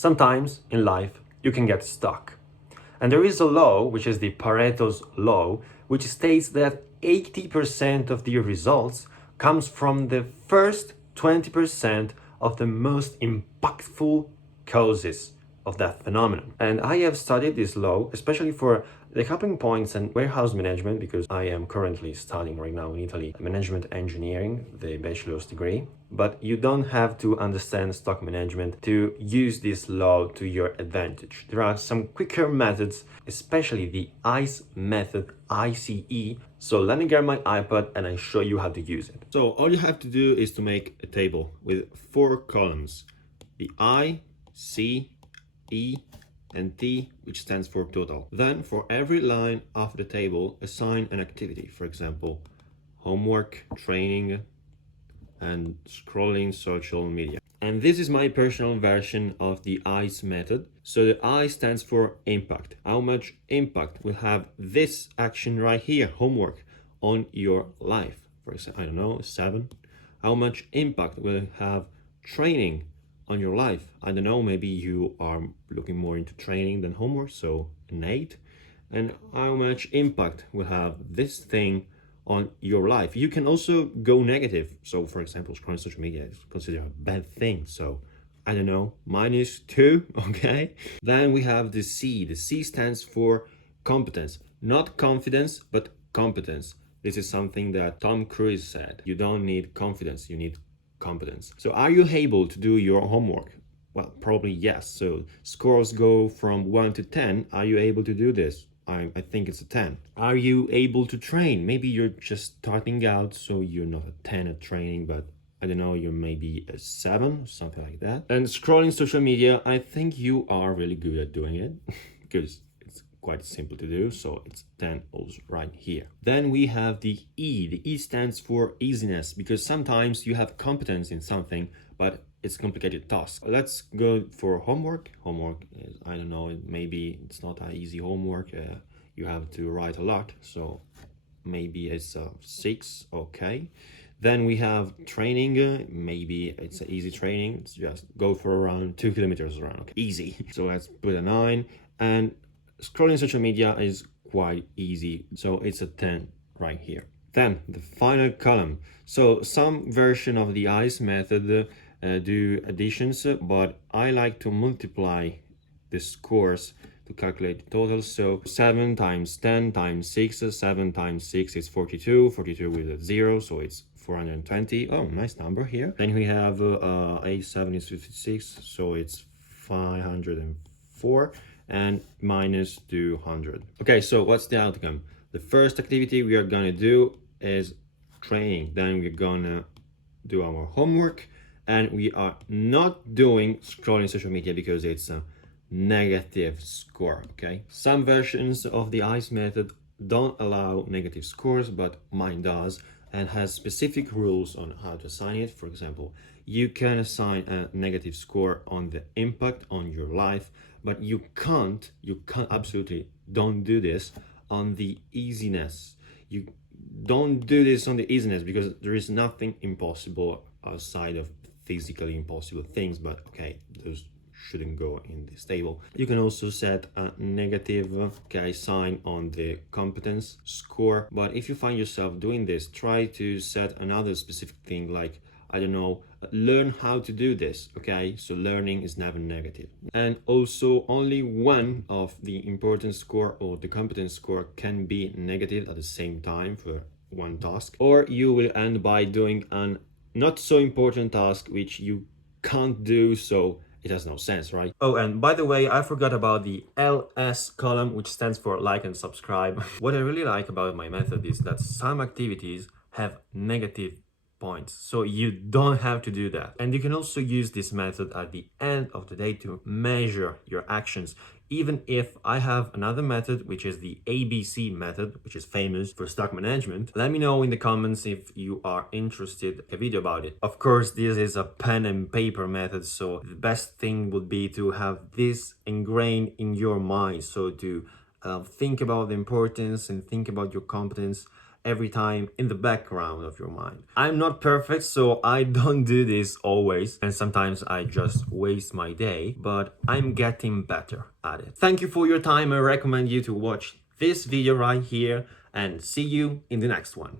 Sometimes in life you can get stuck. And there is a law, which is the Pareto's law, which states that 80% of the results comes from the first 20% of the most impactful causes of that phenomenon. And I have studied this law, especially for the helping points and warehouse management, because I am currently studying right now in Italy management engineering, the bachelor's degree. But you don't have to understand stock management to use this law to your advantage. There are some quicker methods, especially the ICE method, ICE. So let me get my iPad and I show you how to use it. So all you have to do is to make a table with 4 columns. The I, C, E, and T, which stands for total. Then for every line of the table, assign an activity. For example, homework, training, and scrolling social media. And this is my personal version of the ICE method. So the I stands for impact. How much impact will have this action right here, homework, on your life? For example, I don't know, 7. How much impact will have training on your life? I don't know, maybe you are looking more into training than homework, so an 8. And how much impact will have this thing on your life? You can also go negative. So for example, scrolling social media is considered a bad thing. So I don't know, -2, okay? Then we have the C. The C stands for competence. Not confidence, but competence. This is something that Tom Cruise said. You don't need confidence, you need competence. So are you able to do your homework? Well, probably yes. So scores go from 1 to 10. Are you able to do this? I think it's a 10. Are you able to train? Maybe you're just starting out, so you're not a 10 at training, but I don't know, you're maybe a 7, something like that. And scrolling social media, I think you are really good at doing it because it's quite simple to do. So it's 10 also right here. Then we have the E. The E stands for easiness, because sometimes you have competence in something, but it's a complicated task. Let's go for homework. Homework is, I don't know, maybe it's not an easy homework. You have to write a lot, so maybe it's a 6, okay. Then we have training. Maybe it's an easy training. It's just go for around 2 kilometers around, okay, easy. So let's put a 9. And scrolling social media is quite easy, so it's a 10 right here. Then the final column. So some version of the ICE method do additions, but I like to multiply the scores to calculate the total. So 7 times 10 times 6, 7 times 6 is 42, 42 with a 0, so it's 420. Oh, nice number here. Then we have A7 is 56, so it's 504, and -200. Okay, so what's the outcome? The first activity we are gonna do is training. Then we're gonna do our homework, and we are not doing scrolling social media because it's a negative score, okay? Some versions of the ICE method don't allow negative scores, but mine does, and has specific rules on how to assign it. For example, you can assign a negative score on the impact on your life, but you can't absolutely don't do this on the easiness. You don't do this on the easiness because there is nothing impossible outside of physically impossible things, but okay, those shouldn't go in this table. You can also set a negative sign on the competence score, but if you find yourself doing this, try to set another specific thing, like, I don't know, learn how to do this, okay? So learning is never negative. And also only one of the importance score or the competence score can be negative at the same time for one task, or you will end by doing an not so important task which you can't do, so it has no sense, right? Oh, and by the way, I forgot about the LS column, which stands for like and subscribe. What I really like about my method is that some activities have negative points, so you don't have to do that. And you can also use this method at the end of the day to measure your actions, even if I have another method, which is the ABC method, which is famous for stock management. Let me know in the comments if you are interested in a video about it. Of course, this is a pen and paper method, so the best thing would be to have this ingrained in your mind, so to think about the importance and think about your competence every time in the background of your mind. I'm not perfect, so I don't do this always, and sometimes I just waste my day, but I'm getting better at it. Thank you for your time. I recommend you to watch this video right here, and see you in the next one.